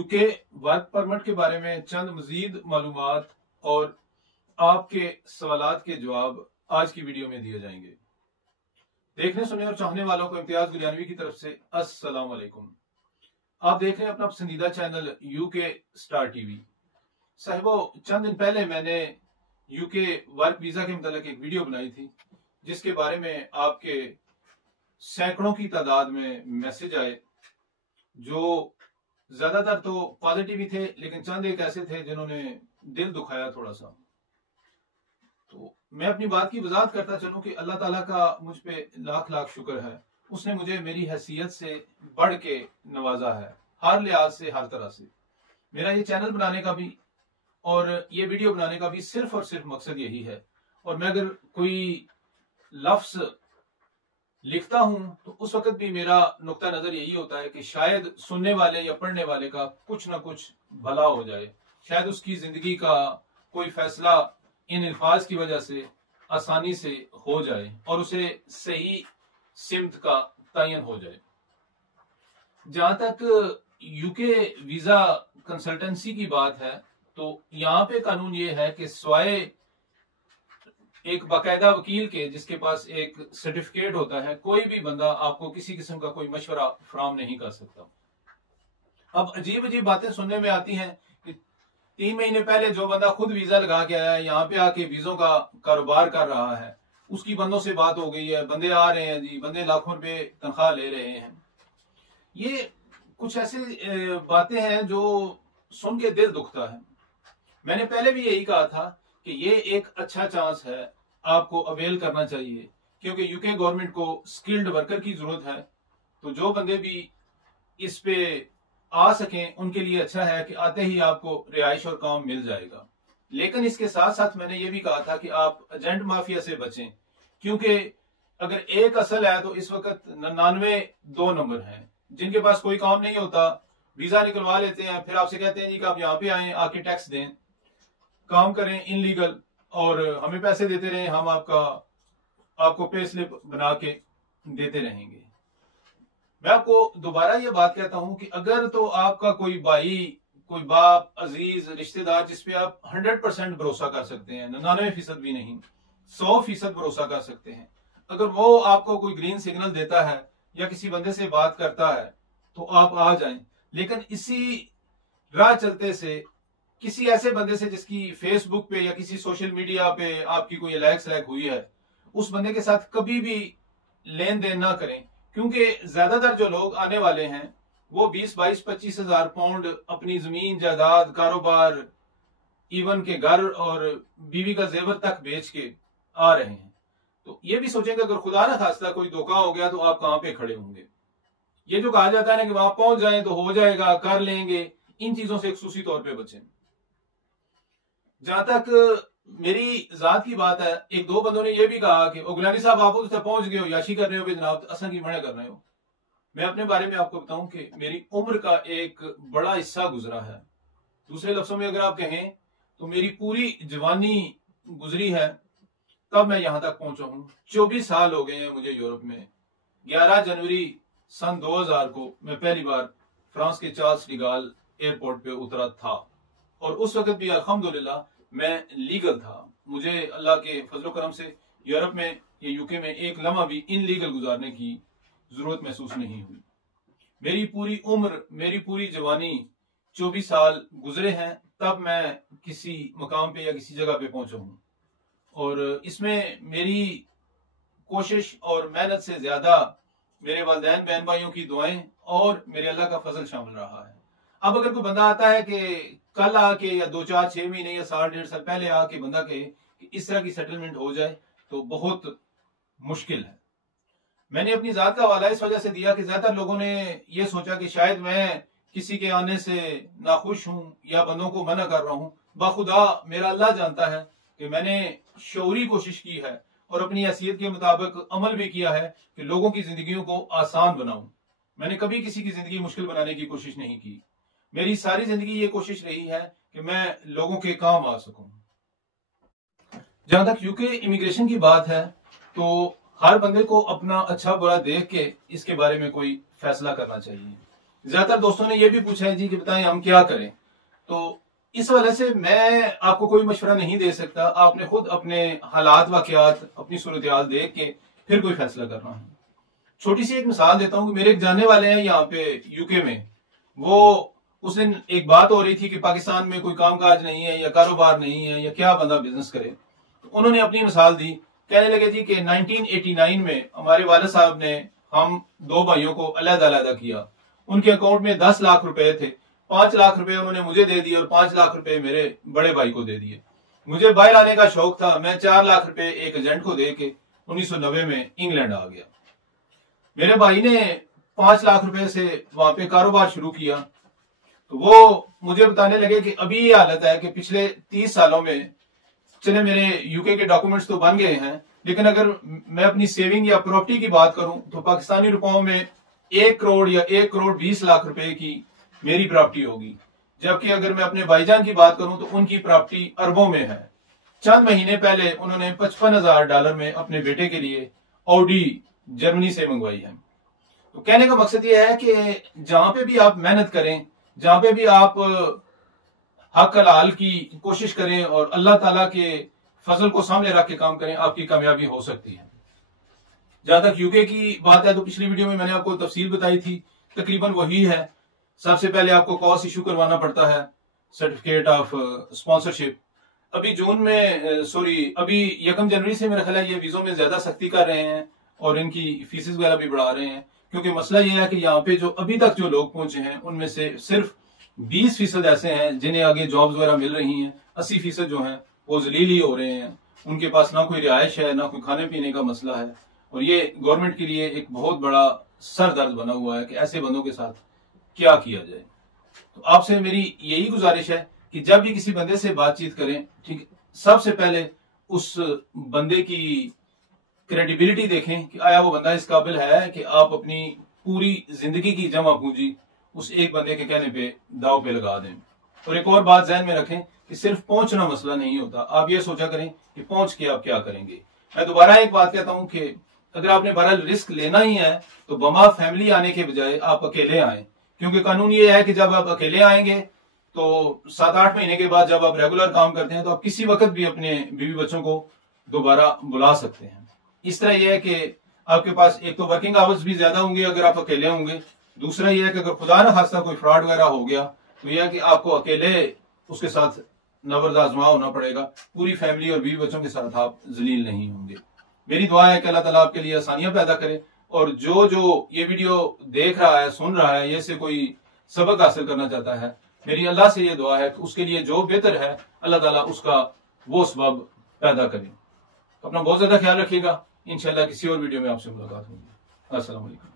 UK work permit के बारे में चंद मजीद मालूमात और आपके सवालात के जवाब आज की वीडियो में दिए जाएंगे। देखने सुनने और चाहने वालों को इम्तियाज गुलियानवी की तरफ से अस्सलाम वालेकुम। आप देख रहे हैं अपना पसंदीदा चैनल यूके स्टार टीवी। साहिबो, चंद दिन पहले मैंने यूके वर्क वीजा के मतलब एक वीडियो बनाई थी जिसके बारे में आपके सैकड़ों की तादाद में मैसेज आए, जो ज्यादातर तो पॉजिटिव ही थे, लेकिन चंद एक ऐसे थे जिन्होंने दिल दुखाया थोड़ा सा। तो मैं अपनी बात की वजाहत करता चलूं कि अल्लाह ताला का मुझ पे लाख लाख शुक्र है। उसने मुझे मेरी हैसियत से बढ़ के नवाजा है, हर लिहाज से, हर तरह से। मेरा ये चैनल बनाने का भी और ये वीडियो बनाने का भी सिर्फ और सिर्फ मकसद यही है। और मैं अगर कोई लफ्ज लिखता हूं तो उस वक्त भी मेरा नुक्ता नजर यही होता है कि शायद सुनने वाले या पढ़ने वाले का कुछ ना कुछ भला हो जाए, शायद उसकी जिंदगी का कोई फैसला इन अल्फाज की वजह से आसानी से हो जाए और उसे सही सिमत का तयन हो जाए। जहां तक यूके वीजा कंसल्टेंसी की बात है तो यहाँ पे कानून ये है कि स्वाय एक बाकायदा वकील के जिसके पास एक सर्टिफिकेट होता है, कोई भी बंदा आपको किसी किस्म का कोई मशवरा फराहम नहीं कर सकता। अब अजीब अजीब बातें सुनने में आती हैं कि 3 महीने पहले जो बंदा खुद वीजा लगा के आया है, यहाँ पे आके वीजों का कारोबार कर रहा है, उसकी बंदों से बात हो गई है, बंदे आ रहे हैं जी, बंदे लाखों रुपए तनख्वाह ले रहे हैं। ये कुछ ऐसी बातें हैं जो सुन के दिल दुखता है। मैंने पहले भी यही कहा था कि ये एक अच्छा चांस है, आपको अवेल करना चाहिए, क्योंकि यूके गवर्नमेंट को स्किल्ड वर्कर की जरूरत है। तो जो बंदे भी इस पे आ सकें उनके लिए अच्छा है कि आते ही आपको रिहाइश और काम मिल जाएगा। लेकिन इसके साथ साथ मैंने ये भी कहा था कि आप एजेंट माफिया से बचें, क्योंकि अगर एक असल है तो इस वक्त 99 2 नंबर हैं जिनके पास कोई काम नहीं होता, वीजा निकलवा लेते हैं, फिर आपसे कहते हैं जी कि आप यहाँ पे आए, आके टैक्स दें, काम करें इनलीगल और हमें पैसे देते रहें, हम आपको पे स्लिप बना के देते रहेंगे। मैं आपको दोबारा ये बात कहता हूं कि अगर तो आपका कोई भाई, कोई बाप, अजीज, रिश्तेदार जिसपे आप 100% भरोसा कर सकते हैं, 99% भी नहीं, 100% भरोसा कर सकते हैं, अगर वो आपको कोई ग्रीन सिग्नल देता है या किसी बंदे से बात करता है तो आप आ जाएं। लेकिन इसी राह चलते से किसी ऐसे बंदे से जिसकी फेसबुक पे या किसी सोशल मीडिया पे आपकी कोई लाइक सलाइक हुई है, उस बंदे के साथ कभी भी लेन देन ना करें, क्योंकि ज्यादातर जो लोग आने वाले हैं वो 20, 22, 25 हजार पाउंड अपनी जमीन, जायदाद, कारोबार, इवन के घर और बीवी का जेवर तक बेच के आ रहे हैं। तो ये भी सोचेंगे अगर खुदा ना खास्ता कोई धोखा हो गया तो आप कहां पे खड़े होंगे। ये जो कहा जाता है ना कि वहां पहुंच जाए तो हो जाएगा, कर लेंगे, इन चीजों से खसूसी तौर पर बचें। जहां तक मेरी जात की बात है, एक दो बंदों ने यह भी कहा कि गुलानी साहब आप उधर पहुंच गए हो, याशी कर रहे हो जनाब, असल की मना कर रहे हो। मैं अपने बारे में आपको बताऊं कि मेरी उम्र का एक बड़ा हिस्सा गुजरा है। दूसरे लफ्जों में अगर आप कहें तो मेरी पूरी जवानी गुजरी है, तब मैं यहां तक पहुंचा हूं। 24 साल हो गए हैं मुझे यूरोप में। 11 जनवरी सन 2000 को मैं पहली बार फ्रांस के चार्ल्स डिगाल एयरपोर्ट पे उतरा था और उस वक्त भी अल्हम्दुलिल्लाह मैं लीगल था। मुझे अल्लाह के फजलो करम से यूरोप में या यूके में एक लम्हा भी इनलीगल गुजारने की जरूरत महसूस नहीं हुई। मेरी पूरी उम्र, मेरी पूरी जवानी 24 साल गुजरे हैं, तब मैं किसी मकाम पे या किसी जगह पे पहुंचा हूं। और इसमें मेरी कोशिश और मेहनत से ज्यादा मेरे वालिदैन, बहन भाइयों की दुआएं और मेरे अल्लाह का फजल शामिल रहा है। अब अगर कोई बंदा आता है कि कल आके या 2, 4, 6 महीने या साल, 1.5 साल पहले आके बंदा कहे कि इस तरह की सेटलमेंट हो जाए, तो बहुत मुश्किल है। मैंने अपनी जात का हवाला इस वजह से दिया कि ज्यादातर लोगों ने यह सोचा कि शायद मैं किसी के आने से नाखुश हूं या बंदों को मना कर रहा हूं। बाखुदा मेरा अल्लाह जानता है कि मैंने शौरी कोशिश की है और अपनी हैसियत के मुताबिक अमल भी किया है कि लोगों की जिंदगियों को आसान बनाऊं। मैंने कभी किसी की जिंदगी मुश्किल बनाने की कोशिश नहीं की। मेरी सारी जिंदगी ये कोशिश रही है कि मैं लोगों के काम आ सकूं। जहां तक यूके इमिग्रेशन की बात है तो हर बंदे को अपना अच्छा बुरा देख के इसके बारे में कोई फैसला करना चाहिए। ज्यादातर दोस्तों ने यह भी पूछा है जी कि बताएं हम क्या करें। तो इस वजह से मैं आपको कोई मशवरा नहीं दे सकता, आपने खुद अपने हालात वाकयात अपनी सूरत हाल देख के फिर कोई फैसला करना है। छोटी सी एक मिसाल देता हूँ कि मेरे एक जानने वाले हैं यहाँ पे यूके में, वो उस दिन एक बात हो रही थी कि पाकिस्तान में कोई कामकाज नहीं है या कारोबार नहीं है या क्या बंदा बिजनेस करे। तो उन्होंने अपनी मिसाल दी, कहने लगे जी कि 1989 में हमारे वालिद साहब ने हम दो भाइयों को अलग अलग किया। उनके अकाउंट में 10 लाख रुपए थे, 5 लाख रुपए उन्होंने मुझे दे दिए और 5 लाख रुपए मेरे बड़े भाई को दे दिए। मुझे बाहर आने का शौक था, मैं 4 लाख रुपए एक एजेंट को दे के 1990 में इंग्लैंड आ गया। मेरे भाई ने 5 लाख रुपए से वहां पे कारोबार शुरू किया। तो वो मुझे बताने लगे कि अभी ये हालत है कि पिछले 30 सालों में चले मेरे यूके के डॉक्यूमेंट्स तो बन गए हैं, लेकिन अगर मैं अपनी सेविंग या प्रॉपर्टी की बात करूं तो पाकिस्तानी रुपयों में 1 करोड़ या 1 करोड़ 20 लाख रुपए की मेरी प्रॉपर्टी होगी। जबकि अगर मैं अपने भाईजान की बात करूं तो उनकी प्रॉपर्टी अरबों में है। चंद महीने पहले उन्होंने $55,000 में अपने बेटे के लिए ऑडी जर्मनी से मंगवाई है। तो कहने का मकसद यह है कि जहां पे भी आप मेहनत करें, जहां पे भी आप हक हलाल की कोशिश करें और अल्लाह ताला के फजल को सामने रख के काम करें, आपकी कामयाबी हो सकती है। जहां तक यूके की बात है तो पिछली वीडियो में मैंने आपको तफसील बताई थी, तकरीबन वही है। सबसे पहले आपको कॉस इशू करवाना पड़ता है, सर्टिफिकेट ऑफ स्पॉन्सरशिप। अभी जून में अभी 1 जनवरी से मेरा ख्याल है ये वीजों में ज्यादा सख्ती कर रहे हैं और इनकी फीसेस वगैरह भी बढ़ा रहे हैं, क्योंकि मसला ये है कि यहाँ पे जो अभी तक जो लोग पहुंचे हैं उनमें से सिर्फ 20% ऐसे हैं जिन्हें आगे जॉब्स वगैरह मिल रही हैं। 80% जो हैं वो जलील ही हो रहे हैं, उनके पास ना कोई रिहायश है ना कोई खाने पीने का मसला है। और ये गवर्नमेंट के लिए एक बहुत बड़ा सर दर्द बना हुआ है कि ऐसे बंदों के साथ क्या किया जाए। तो आपसे मेरी यही गुजारिश है कि जब भी किसी बंदे से बातचीत करें, ठीक, सबसे पहले उस बंदे की क्रेडिबिलिटी देखें कि आया वो बंदा इस काबिल है कि आप अपनी पूरी जिंदगी की जमा पूंजी उस एक बंदे के कहने पे दाव पे लगा दें। और एक और बात ध्यान में रखें कि सिर्फ पहुंचना मसला नहीं होता, आप ये सोचा करें कि पहुंच के आप क्या करेंगे। मैं दोबारा एक बात कहता हूं कि अगर आपने बहरहाल रिस्क लेना ही है तो बमा फैमिली आने के बजाय आप अकेले आए, क्योंकि कानून ये है कि जब आप अकेले आएंगे तो 7-8 महीने के बाद जब आप रेगुलर काम करते हैं तो आप किसी वक्त भी अपने बीवी बच्चों को दोबारा बुला सकते हैं। इस तरह यह है कि आपके पास एक तो वर्किंग आवर्स भी ज्यादा होंगे अगर आप अकेले होंगे, दूसरा यह है कि अगर खुदा न खास्ता कोई फ्रॉड वगैरह हो गया तो यह है कि आपको अकेले उसके साथ नबर्द आजमा होना पड़ेगा, पूरी फैमिली और बीवी बच्चों के साथ आप जलील नहीं होंगे। मेरी दुआ है कि अल्लाह ताला आपके लिए आसानियां पैदा करे और जो जो ये वीडियो देख रहा है, सुन रहा है, ये से कोई सबक हासिल करना चाहता है, मेरी अल्लाह से ये दुआ है कि उसके लिए जो बेहतर है अल्लाह ताला उसका वो सबब पैदा करे। अपना बहुत ज्यादा ख्याल रखिएगा। इंशाल्लाह किसी और वीडियो में आपसे मुलाकात होगी। अस्सलाम वालेकुम।